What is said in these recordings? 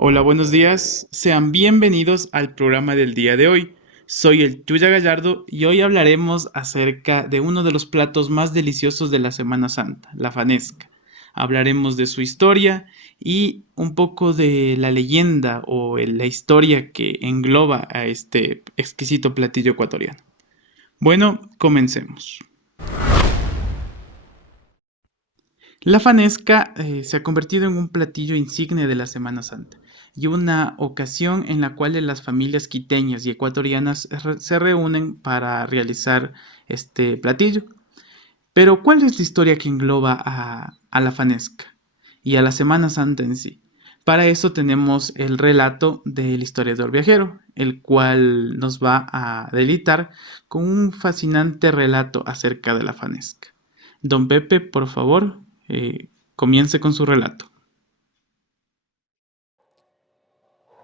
Hola, buenos días. Sean bienvenidos al programa del día de hoy. Soy el Tuya Gallardo y hoy hablaremos acerca de uno de los platos más deliciosos de la Semana Santa, la fanesca. Hablaremos de su historia y un poco de la leyenda o la historia que engloba a este exquisito platillo ecuatoriano. Bueno, comencemos. La fanesca se ha convertido en un platillo insigne de la Semana Santa y una ocasión en la cual las familias quiteñas y ecuatorianas se reúnen para realizar este platillo. Pero, ¿cuál es la historia que engloba a la fanesca y a la Semana Santa en sí? Para eso tenemos el relato del historiador viajero, el cual nos va a deleitar con un fascinante relato acerca de la fanesca. Don Pepe, por favor, comience con su relato.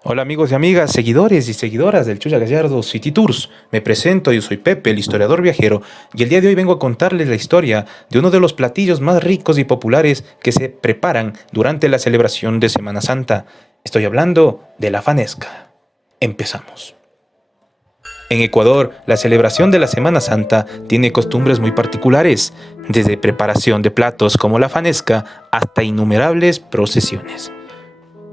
Hola amigos y amigas, seguidores y seguidoras del Chuya Gallardo City Tours. Me presento, yo soy Pepe, el historiador viajero, y el día de hoy vengo a contarles la historia de uno de los platillos más ricos y populares que se preparan durante la celebración de Semana Santa. Estoy hablando de la fanesca. Empezamos. En Ecuador, la celebración de la Semana Santa tiene costumbres muy particulares, desde preparación de platos como la fanesca hasta innumerables procesiones.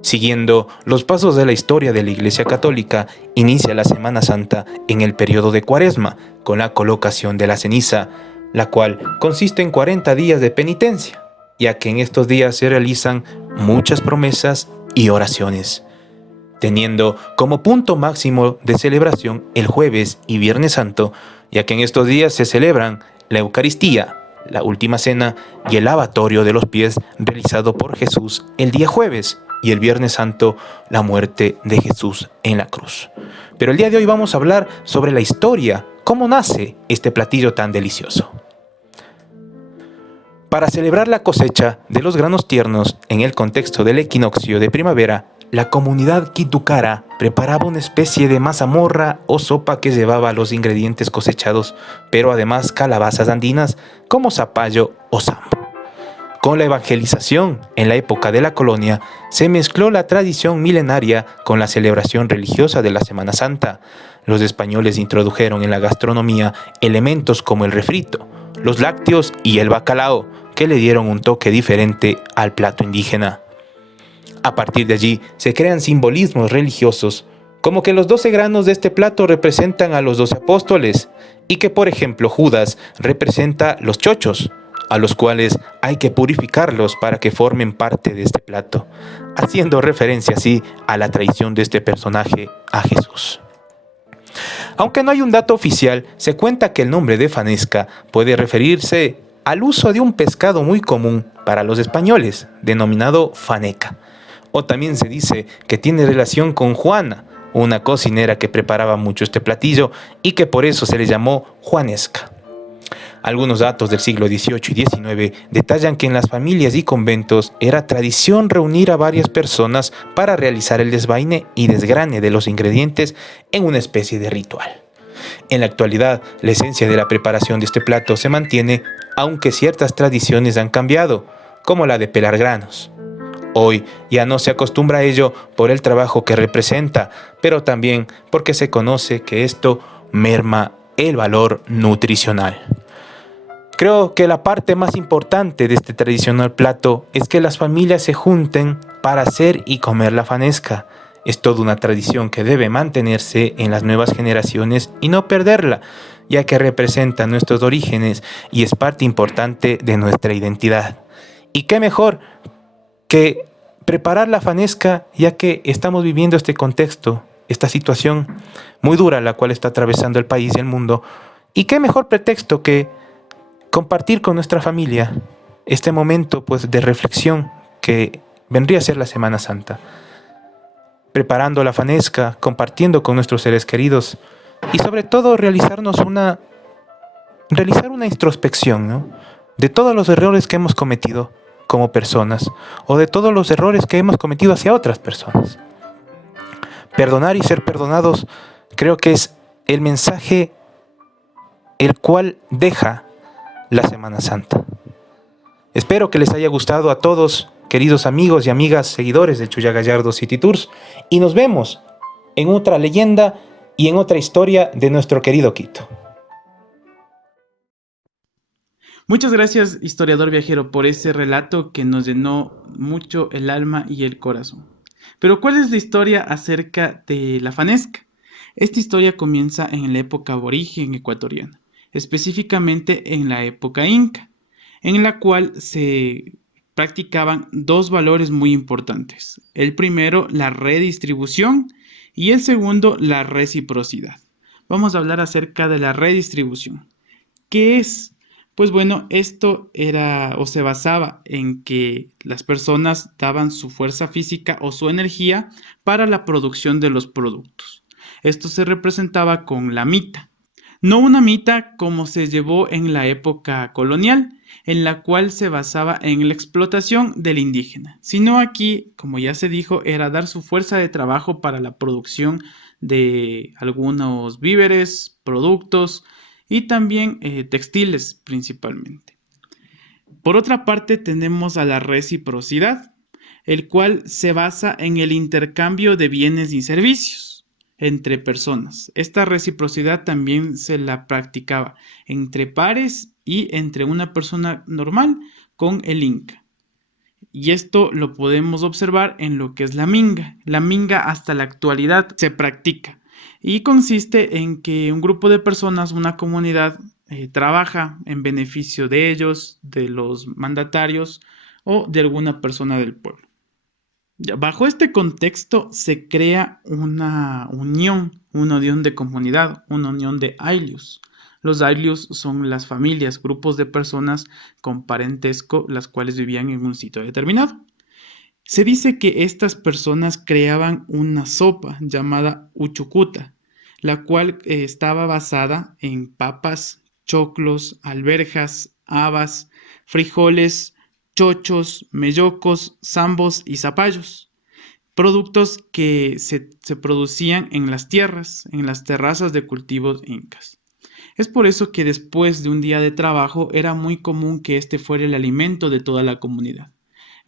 Siguiendo los pasos de la historia de la Iglesia Católica, inicia la Semana Santa en el periodo de Cuaresma, con la colocación de la ceniza, la cual consiste en 40 días de penitencia, ya que en estos días se realizan muchas promesas y oraciones, teniendo como punto máximo de celebración el jueves y viernes santo, ya que en estos días se celebran la Eucaristía, la última cena y el lavatorio de los pies realizado por Jesús el día jueves, y el viernes santo la muerte de Jesús en la cruz. Pero el día de hoy vamos a hablar sobre la historia, cómo nace este platillo tan delicioso. Para celebrar la cosecha de los granos tiernos en el contexto del equinoccio de primavera, la comunidad quitucara preparaba una especie de mazamorra o sopa que llevaba los ingredientes cosechados, pero además calabazas andinas como zapallo o sambo. Con la evangelización en la época de la colonia, se mezcló la tradición milenaria con la celebración religiosa de la Semana Santa. Los españoles introdujeron en la gastronomía elementos como el refrito, los lácteos y el bacalao, que le dieron un toque diferente al plato indígena. A partir de allí se crean simbolismos religiosos, como que los 12 granos de este plato representan a los 12 apóstoles, y que por ejemplo Judas representa los chochos, a los cuales hay que purificarlos para que formen parte de este plato, haciendo referencia así a la traición de este personaje a Jesús. Aunque no hay un dato oficial, se cuenta que el nombre de fanesca puede referirse al uso de un pescado muy común para los españoles, denominado faneca. O también se dice que tiene relación con Juana, una cocinera que preparaba mucho este platillo y que por eso se le llamó juanesca. Algunos datos del siglo XVIII y XIX detallan que en las familias y conventos era tradición reunir a varias personas para realizar el desvaine y desgrane de los ingredientes en una especie de ritual. En la actualidad, la esencia de la preparación de este plato se mantiene, aunque ciertas tradiciones han cambiado, como la de pelar granos. Hoy ya no se acostumbra a ello por el trabajo que representa, pero también porque se conoce que esto merma el valor nutricional. Creo que la parte más importante de este tradicional plato es que las familias se junten para hacer y comer la fanesca. Es toda una tradición que debe mantenerse en las nuevas generaciones y no perderla, ya que representa nuestros orígenes y es parte importante de nuestra identidad. Y qué mejor que preparar la fanesca, ya que estamos viviendo este contexto, esta situación muy dura la cual está atravesando el país y el mundo. Y qué mejor pretexto que compartir con nuestra familia este momento pues de reflexión que vendría a ser la Semana Santa, preparando la fanesca, compartiendo con nuestros seres queridos y sobre todo realizar una introspección, ¿no?, de todos los errores que hemos cometido como personas o de todos los errores que hemos cometido hacia otras personas. Perdonar y ser perdonados creo que es el mensaje el cual deja la Semana Santa. Espero que les haya gustado a todos queridos amigos y amigas seguidores de Chuya Gallardo City Tours, y nos vemos en otra leyenda y en otra historia de nuestro querido Quito. Muchas gracias, historiador viajero, por ese relato que nos llenó mucho el alma y el corazón. Pero ¿cuál es la historia acerca de la fanesca? Esta historia comienza en la época aborigen ecuatoriana, específicamente en la época inca, en la cual se practicaban dos valores muy importantes. El primero, la redistribución, y el segundo, la reciprocidad. Vamos a hablar acerca de la redistribución. ¿Qué es? Pues bueno, esto era o se basaba en que las personas daban su fuerza física o su energía para la producción de los productos. Esto se representaba con la mita. No una mita como se llevó en la época colonial, en la cual se basaba en la explotación del indígena, sino aquí, como ya se dijo, era dar su fuerza de trabajo para la producción de algunos víveres, productos y también textiles principalmente. Por otra parte, tenemos a la reciprocidad, el cual se basa en el intercambio de bienes y servicios entre personas. Esta reciprocidad también se la practicaba entre pares y entre una persona normal con el Inca. Y esto lo podemos observar en lo que es la minga. La minga hasta la actualidad se practica y consiste en que un grupo de personas, una comunidad, trabaja en beneficio de ellos, de los mandatarios o de alguna persona del pueblo. Bajo este contexto se crea una unión de comunidad, una unión de ailius. Los ailius son las familias, grupos de personas con parentesco, las cuales vivían en un sitio determinado. Se dice que estas personas creaban una sopa llamada uchucuta, la cual estaba basada en papas, choclos, alberjas, habas, frijoles, chochos, mellocos, zambos y zapallos, productos que se producían en las tierras, en las terrazas de cultivos incas. Es por eso que después de un día de trabajo era muy común que este fuera el alimento de toda la comunidad.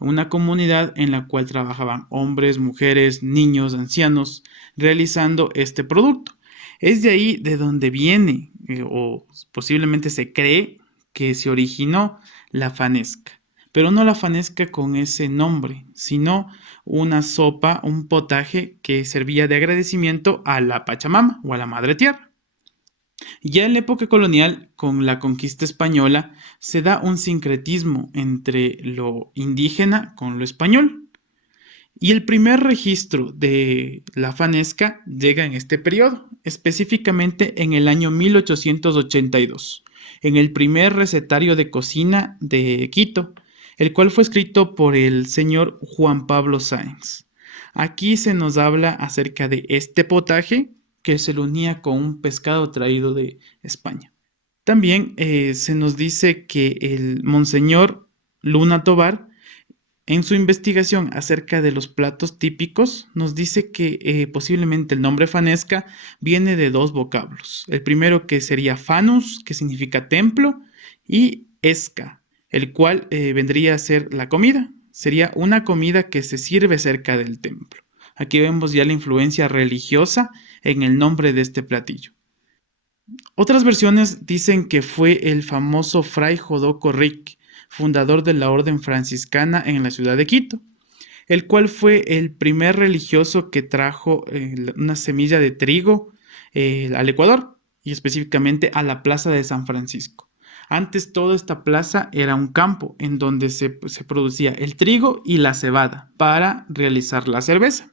Una comunidad en la cual trabajaban hombres, mujeres, niños, ancianos, realizando este producto. Es de ahí de donde viene, o posiblemente se cree, que se originó la fanesca. Pero no la fanesca con ese nombre, sino una sopa, un potaje que servía de agradecimiento a la Pachamama o a la Madre Tierra. Ya en la época colonial, con la conquista española, se da un sincretismo entre lo indígena con lo español. Y el primer registro de la fanesca llega en este periodo, específicamente en el año 1882, en el primer recetario de cocina de Quito, el cual fue escrito por el señor Juan Pablo Sáenz. Aquí se nos habla acerca de este potaje que se lo unía con un pescado traído de España. También se nos dice que el monseñor Luna Tobar, en su investigación acerca de los platos típicos, nos dice que posiblemente el nombre fanesca viene de dos vocablos. El primero que sería fanus, que significa templo, y esca, el cual vendría a ser la comida. Sería una comida que se sirve cerca del templo. Aquí vemos ya la influencia religiosa en el nombre de este platillo. Otras versiones dicen que fue el famoso Fray Jodoco Rick, fundador de la orden franciscana en la ciudad de Quito, el cual fue el primer religioso que trajo una semilla de trigo al Ecuador y específicamente a la plaza de San Francisco. Antes toda esta plaza era un campo en donde se producía el trigo y la cebada para realizar la cerveza.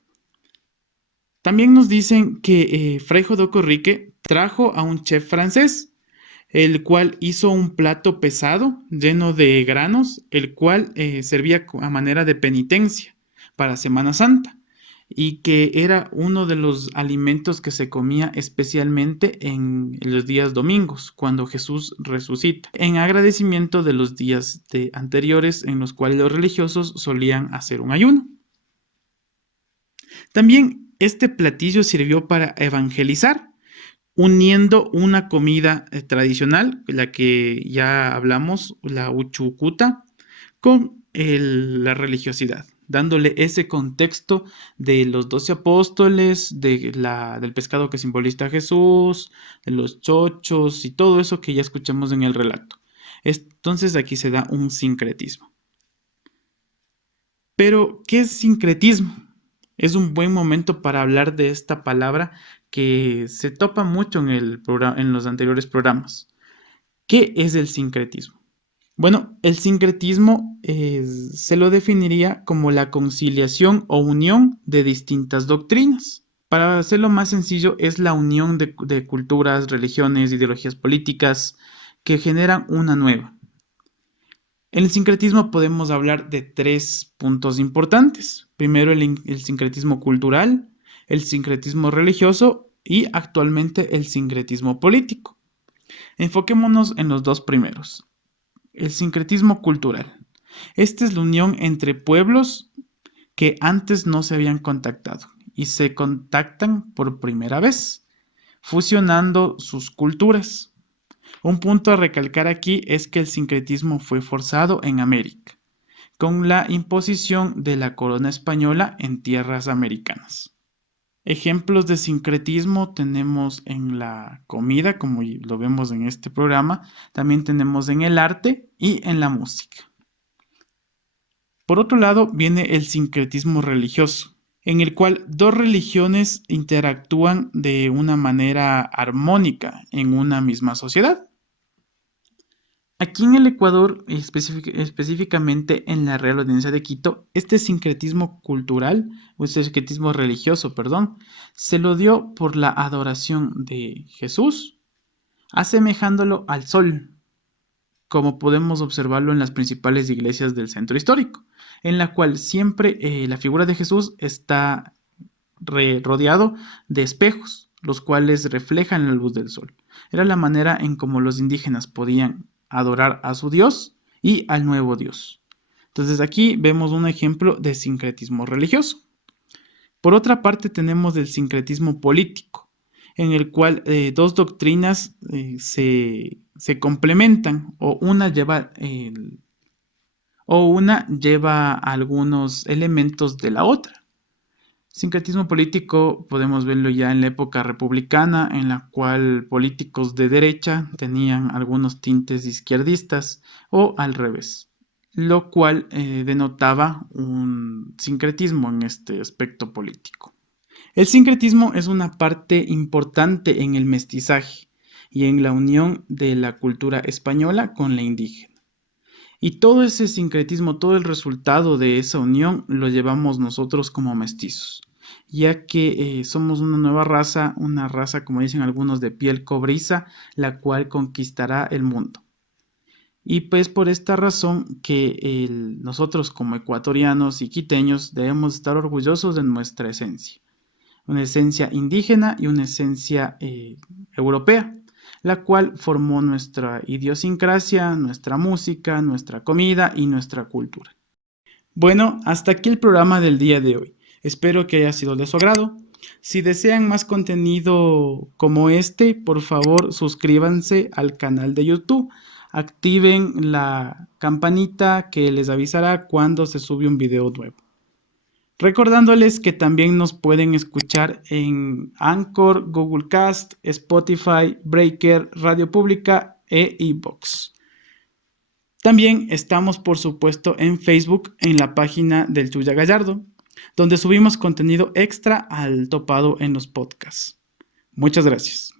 También nos dicen que Fray Jodoco Rique trajo a un chef francés, el cual hizo un plato pesado lleno de granos, el cual servía a manera de penitencia para Semana Santa y que era uno de los alimentos que se comía especialmente en los días domingos, cuando Jesús resucita, en agradecimiento de los días anteriores en los cuales los religiosos solían hacer un ayuno. También este platillo sirvió para evangelizar, uniendo una comida tradicional, la que ya hablamos, la uchucuta, con la religiosidad, dándole ese contexto de los 12 apóstoles, del pescado que simboliza a Jesús, de los chochos y todo eso que ya escuchamos en el relato. Entonces aquí se da un sincretismo. Pero, ¿qué es sincretismo? Es un buen momento para hablar de esta palabra que se topa mucho en los anteriores programas. ¿Qué es el sincretismo? Bueno, el sincretismo se lo definiría como la conciliación o unión de distintas doctrinas. Para hacerlo más sencillo, es la unión de culturas, religiones, ideologías políticas que generan una nueva. En el sincretismo podemos hablar de tres puntos importantes. Primero, el sincretismo cultural, el sincretismo religioso y actualmente el sincretismo político. Enfoquémonos en los dos primeros. El sincretismo cultural. Esta es la unión entre pueblos que antes no se habían contactado y se contactan por primera vez, fusionando sus culturas. Un punto a recalcar aquí es que el sincretismo fue forzado en América, con la imposición de la corona española en tierras americanas. Ejemplos de sincretismo tenemos en la comida, como lo vemos en este programa, también tenemos en el arte y en la música. Por otro lado, viene el sincretismo religioso, en el cual dos religiones interactúan de una manera armónica en una misma sociedad. Aquí en el Ecuador, específicamente en la Real Audiencia de Quito, este sincretismo cultural, o este sincretismo religioso, perdón, se lo dio por la adoración de Jesús, asemejándolo al sol, como podemos observarlo en las principales iglesias del centro histórico, en la cual siempre la figura de Jesús está rodeado de espejos, los cuales reflejan la luz del sol. Era la manera en cómo los indígenas podían adorar a su Dios y al nuevo Dios. Entonces aquí vemos un ejemplo de sincretismo religioso. Por otra parte tenemos el sincretismo político, en el cual dos doctrinas se complementan o una lleva algunos elementos de la otra. Sincretismo político podemos verlo ya en la época republicana, en la cual políticos de derecha tenían algunos tintes izquierdistas o al revés, lo cual denotaba un sincretismo en este aspecto político. El sincretismo es una parte importante en el mestizaje y en la unión de la cultura española con la indígena. Y todo ese sincretismo, todo el resultado de esa unión lo llevamos nosotros como mestizos, ya que somos una raza, como dicen algunos, de piel cobriza, la cual conquistará el mundo. Y pues por esta razón que nosotros como ecuatorianos y quiteños debemos estar orgullosos de nuestra esencia, una esencia indígena y una esencia europea, la cual formó nuestra idiosincrasia, nuestra música, nuestra comida y nuestra cultura. Bueno, hasta aquí el programa del día de hoy. Espero que haya sido de su agrado. Si desean más contenido como este, por favor suscríbanse al canal de YouTube. Activen la campanita que les avisará cuando se sube un video nuevo. Recordándoles que también nos pueden escuchar en Anchor, Google Cast, Spotify, Breaker, Radio Pública e iVoox. También estamos, por supuesto, en Facebook en la página del Chuya Gallardo, donde subimos contenido extra al topado en los podcasts. Muchas gracias.